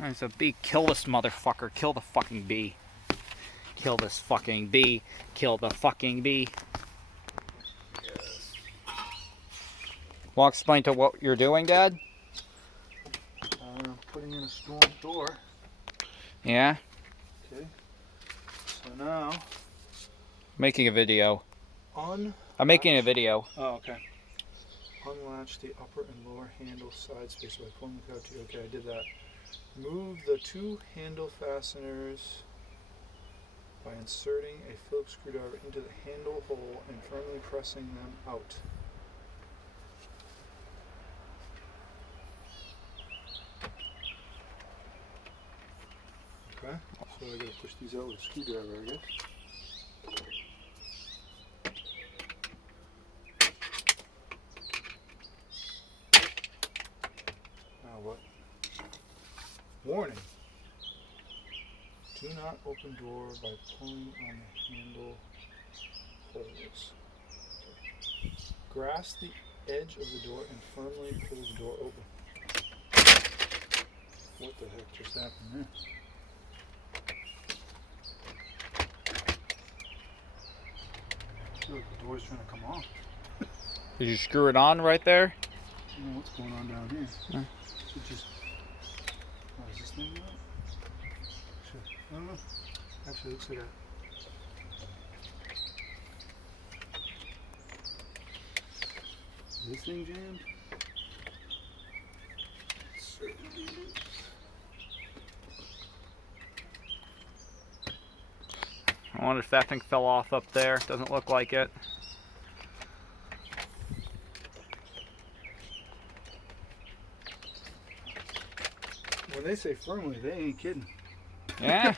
There's a bee. Kill this motherfucker. Kill the fucking bee. Kill this fucking bee. Kill the fucking bee. Well, explain to what you're doing, Dad. Putting in a storm door. Yeah? Okay. So now, Making a video. I'm making a video. Oh, okay. Unlatch the upper and lower handle side space by pulling the cover to. Okay, I did that. Move the two handle fasteners by inserting a Phillips screwdriver into the handle hole and firmly pressing them out. Okay, so I gotta push these out with a screwdriver, I guess. Now what? Warning. Do not open door by pulling on the handle holes. Okay. Grasp the edge of the door and firmly pull the door open. What the heck just happened there? I feel like the door's trying to come off. Did you screw it on right there? I don't know what's going on down here. Yeah. Should just. Oh, is this thing out? Should. I don't know. Actually, it looks like that. Is this thing jammed? Certainly is. I wonder if that thing fell off up there. Doesn't look like it. When they say firmly, they ain't kidding. Yeah?